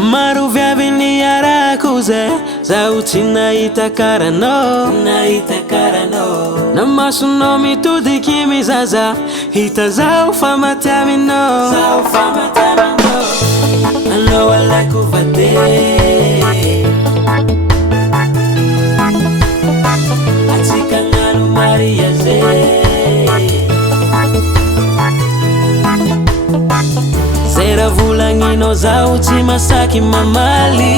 Maro viavy niarako zay, zaho tsy nahita karanao. Na masonao mitodiky mizaza, hita zaho fa maty aminao. Anao alaiko vade, atsika gnano mariage. Zay raha volagninao zaho tsy masaky mamaly.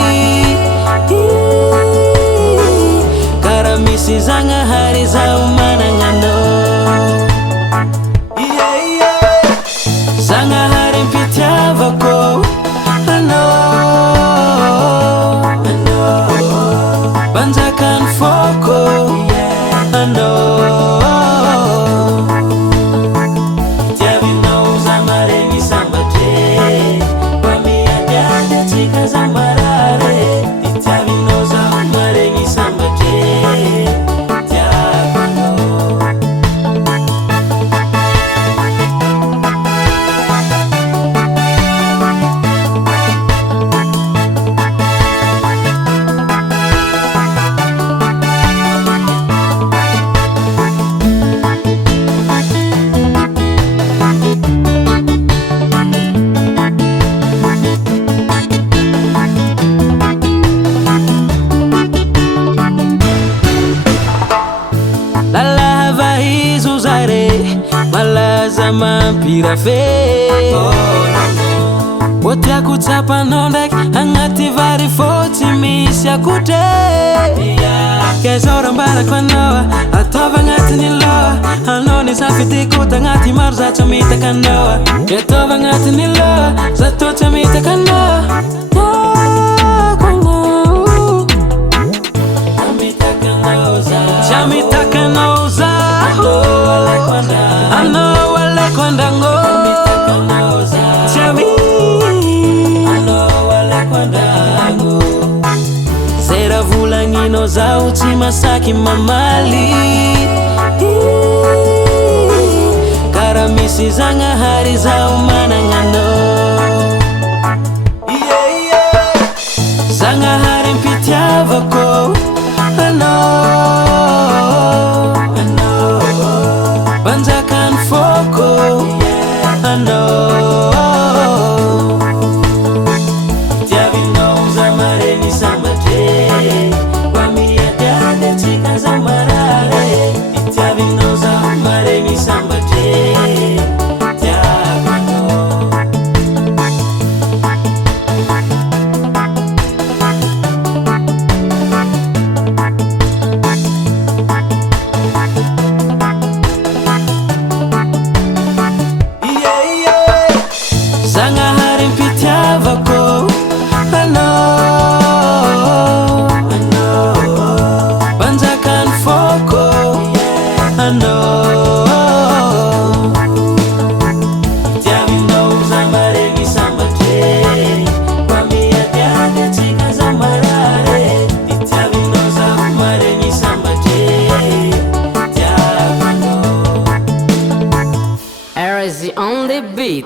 Karaha misy zagnahary zaho managnanao. Zagnahary impitiavako anao, mpanjakany foko anao. Itiavinao za maregny sambatre, mba miadiady atsika za marare. Itiavinao za maregny sambatre, tiavinao. Lalava izo zare, malaza mampira fe. Otiako tsapanao ndraiky agnaty vary fô tsy misy akotre. Ke zao raha mbarako anao, ataova agnatiny loha. Anao ny safidiko tagnaty maro za tsy mitaka anao. Ke ataova agnatiny loha, za tô tsy mitaka anao. Chamitakanao zaho, anao alaiko andagno. Zay raha volagninao zaho tsy masaky mamaly. Karaha misy zagnahary zaho managnanao. Zagnahary impitiavako anao, mpanjakany foko anao. Itiavinao za maregny sambatre, mba miadiady atsika za marare. Itiavinao za maregny sambatre, tiavinao. Zagnahary impitiavako anao, mpanjakany foko anao. Itiavinao za maregny sambatre, mba miadiady atsika za marare. Itiavinao za maregny sambatre, tiavinao. Era is on the beat.